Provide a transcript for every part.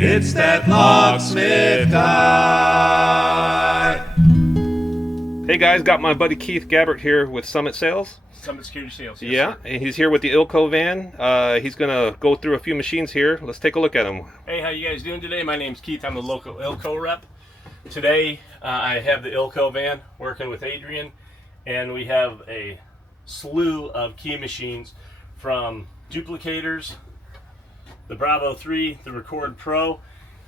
It's that locksmith guy. Hey guys, got my buddy Keith Gabbert here with Summit Sales. Summit Security Sales. Yes, Yeah, sir. and he's here with the Ilco van. He's gonna go through a few machines here. Let's take a look at them. Hey, how you guys doing today? My name's Keith. I'm the local Ilco rep. Today, I have the Ilco van working with Adrian, and we have a slew of key machines from duplicators, the Bravo 3, the Record Pro,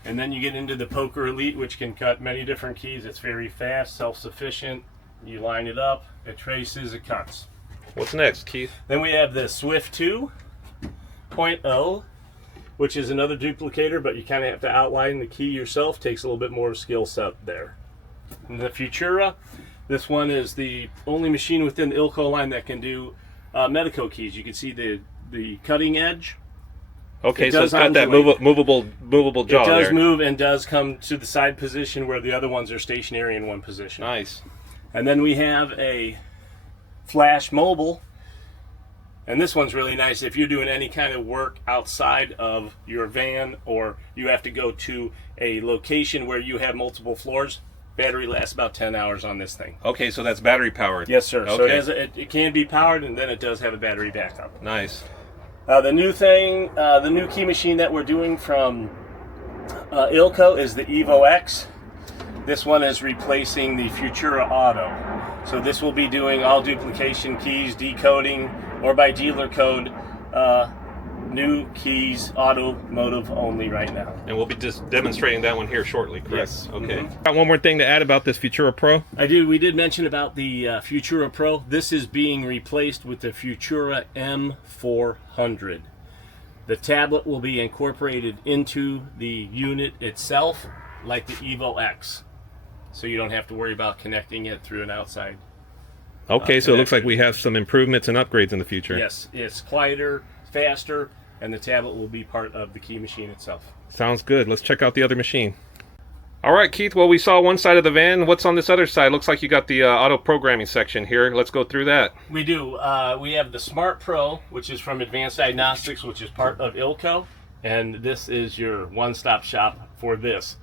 and then you get into the Poker Elite, which can cut many different keys. It's very fast, self-sufficient. You line it up, it traces, it cuts. What's next, Keith? Then we have the Swift 2.0, which is another duplicator, but you kind of have to outline the key yourself. Takes a little bit more skill set there. And the Futura, this one is the only machine within the Ilco line that can do Medico keys. You can see the cutting edge. Okay, so it's got that movable jaw there. It does move and does come to the side position where the other ones are stationary in one position. Nice. And then we have a Flash Mobile, and this one's really nice if you're doing any kind of work outside of your van, or you have to go to a location where you have multiple floors. Battery lasts about 10 hours on this thing. Okay, so that's battery powered. Yes, sir. Okay. So it can be powered, and then it does have a battery backup. Nice. The new thing, the new key machine that we're doing from Ilco is the Evo X. This one is replacing the Futura Auto. So this will be doing all duplication keys, decoding, or by dealer code, new keys, automotive only right now. And we'll be just demonstrating that one here shortly, correct? Yes. Okay. Got one more thing to add about this Futura Pro? We did mention about the Futura Pro. This is being replaced with the Futura M400. The tablet will be incorporated into the unit itself, like the Evo X. So you don't have to worry about connecting it through an outside. Okay, so it looks like we have some improvements and upgrades in the future. Yes, it's quieter, faster, and the tablet will be part of the key machine itself. Sounds good. Let's check out the other machine. All right, Keith, well, we saw one side of the van. What's on this other side? Looks like you got the auto programming section here. Let's go through that. We do. We have the Smart Pro, which is from Advanced Diagnostics, which is part of Ilco, and this is your one-stop shop for this.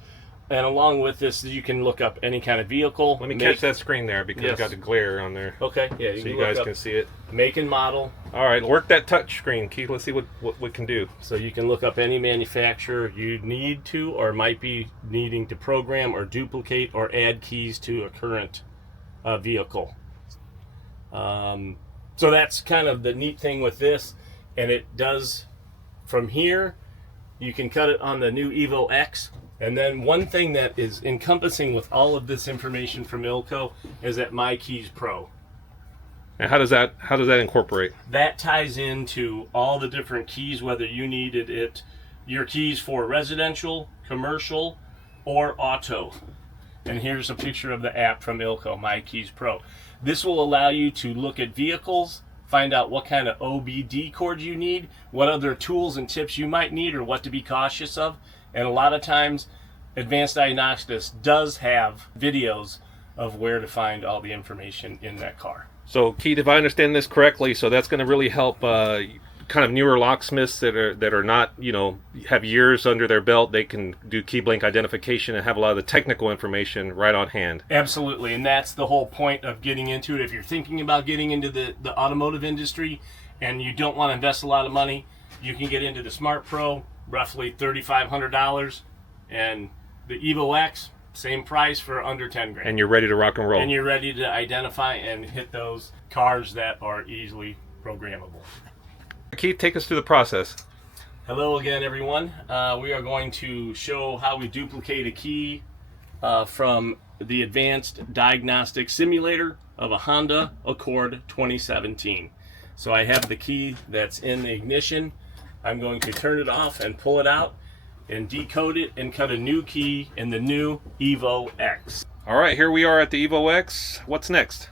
And along with this, you can look up any kind of vehicle. Let me catch that screen there because Yes. it's got the glare on there. Okay, yeah, So you guys can see it. Make and model. All right, work that touch screen, Keith. Let's see what we can do. So you can look up any manufacturer you need to, or might be needing to program or duplicate or add keys to a current vehicle. So that's kind of the neat thing with this. And it does, from here, you can cut it on the new Evo X. And then one thing that is encompassing with all of this information from Ilco is that My Keys Pro. And how does that incorporate? That ties into all the different keys, whether you needed your keys for residential, commercial, or auto. And here's a picture of the app from Ilco, My Keys Pro. This will allow you to look at vehicles, find out what kind of OBD cord you need, what other tools and tips you might need, or what to be cautious of. And a lot of times, Advanced Diagnostics does have videos of where to find all the information in that car. So, Keith, if I understand this correctly, so that's going to really help kind of newer locksmiths that are not, have years under their belt. They can do key blank identification and have a lot of the technical information right on hand. Absolutely, and that's the whole point of getting into it. If you're thinking about getting into the automotive industry and you don't want to invest a lot of money, you can get into the Smart Pro, roughly $3,500, and the Evo X, same price for under 10 grand. And you're ready to rock and roll. And you're ready to identify and hit those cars that are easily programmable. Keith, take us through the process. Hello again, everyone. We are going to show how we duplicate a key from the Advanced Diagnostic Simulator of a Honda Accord 2017. So I have the key that's in the ignition. I'm going to turn it off and pull it out and decode it and cut a new key in the new Evo X. All right, here we are at the Evo X. What's next?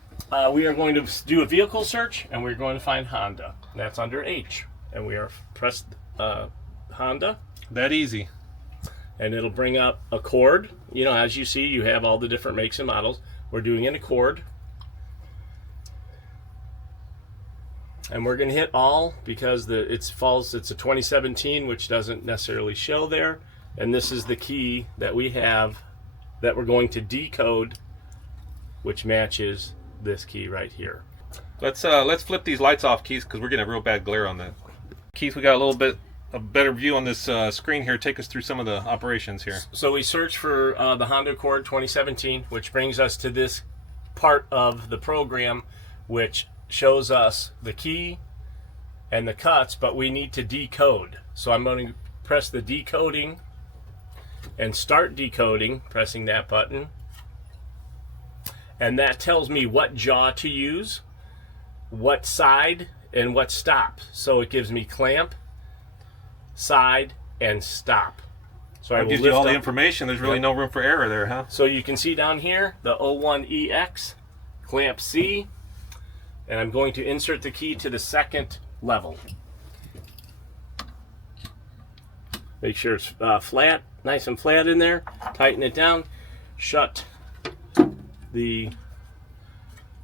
We are going to do a vehicle search, and we're going to find Honda. That's under H. And we are pressed Honda. That easy. And it'll bring up Accord. As you see, you have all the different makes and models. We're doing an Accord. And we're going to hit all because it's a 2017, which doesn't necessarily show there. And this is the key that we have that we're going to decode, which matches this key right here. Let's flip these lights off, Keith, because we're getting a real bad glare on that. Keith, we got a little bit a better view on this screen here. Take us through some of the operations here. So we searched for the Honda Accord 2017, which brings us to this part of the program, which shows us the key and the cuts, but we need to decode. So I'm going to press the decoding and start decoding, pressing that button. And that tells me what jaw to use, what side, and what stop. So it gives me clamp, side, and stop. So That gives you all the information. There's really no room for error there, huh? So you can see down here the 01EX, clamp C, and I'm going to insert the key to the second level. Make sure it's flat, nice and flat in there. Tighten it down, shut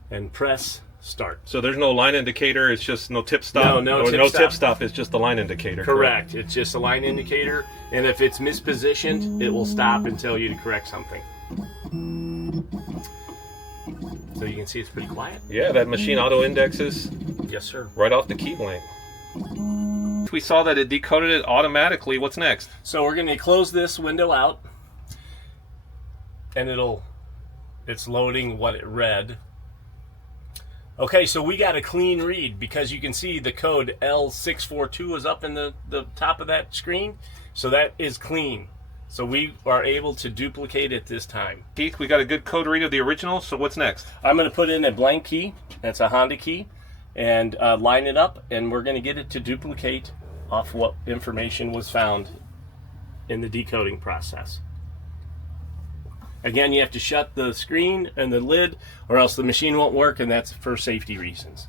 and press start. So there's no line indicator, it's just no tip stop? No tip stop, it's just the line indicator. Correct. It's just a line indicator, and if it's mispositioned, it will stop and tell you to correct something. So you can see it's pretty quiet. Yeah, that machine auto indexes. Yes, sir. Right off the key blank. We saw that it decoded it automatically. What's next? So we're going to close this window out, and it's loading what it read. Okay, so we got a clean read because you can see the code L642 is up in the top of that screen. So that is clean. So we are able to duplicate it this time. Keith, we got a good code read of the original, so what's next? I'm going to put in a blank key, that's a Honda key, and line it up, and we're going to get it to duplicate off what information was found in the decoding process. Again, you have to shut the screen and the lid, or else the machine won't work, and that's for safety reasons.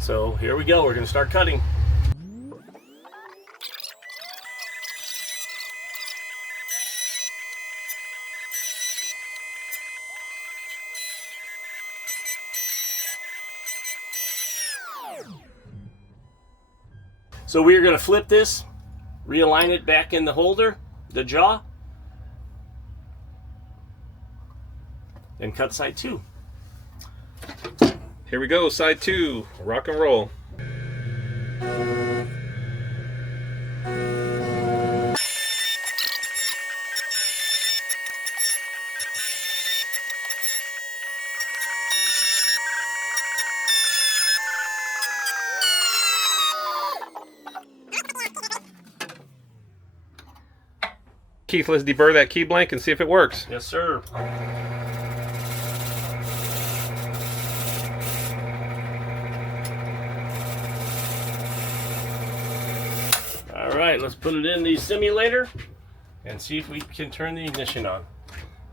So here we go, we're going to start cutting. So we are going to flip this, realign it back in the holder, the jaw, and cut side 2. Here we go, side 2, rock and roll. Keith, let's deburr that key blank and see if it works. Yes, sir. All right, let's put it in the simulator and see if we can turn the ignition on.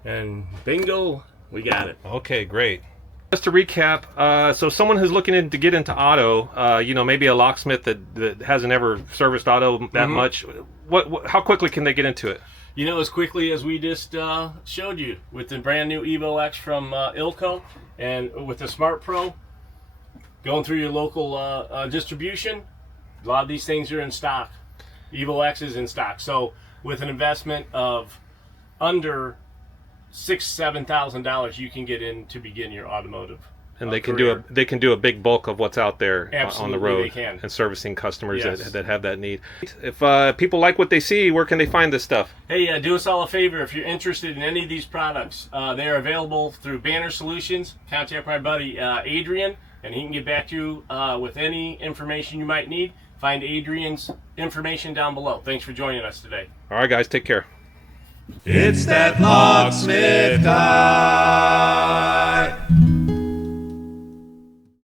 And bingo, we got it. Okay, great. Just to recap, so someone who's looking to get into auto, maybe a locksmith that hasn't ever serviced auto that much, how quickly can they get into it? As quickly as we just showed you with the brand new Evo X from Ilco, and with the Smart Pro, going through your local distribution, a lot of these things are in stock. Evo X is in stock. So with an investment of under $6,000-7,000, you can get in to begin your automotive. And they career. can do a big bulk of what's out there on the road they can. and servicing customers Yes. that have that need. If people like what they see, where can they find this stuff? Hey, do us all a favor. If you're interested in any of these products, they are available through Banner Solutions. Contact my buddy Adrian, and he can get back to you with any information you might need. Find Adrian's information down below. Thanks for joining us today. All right, guys, take care. It's that locksmith guy.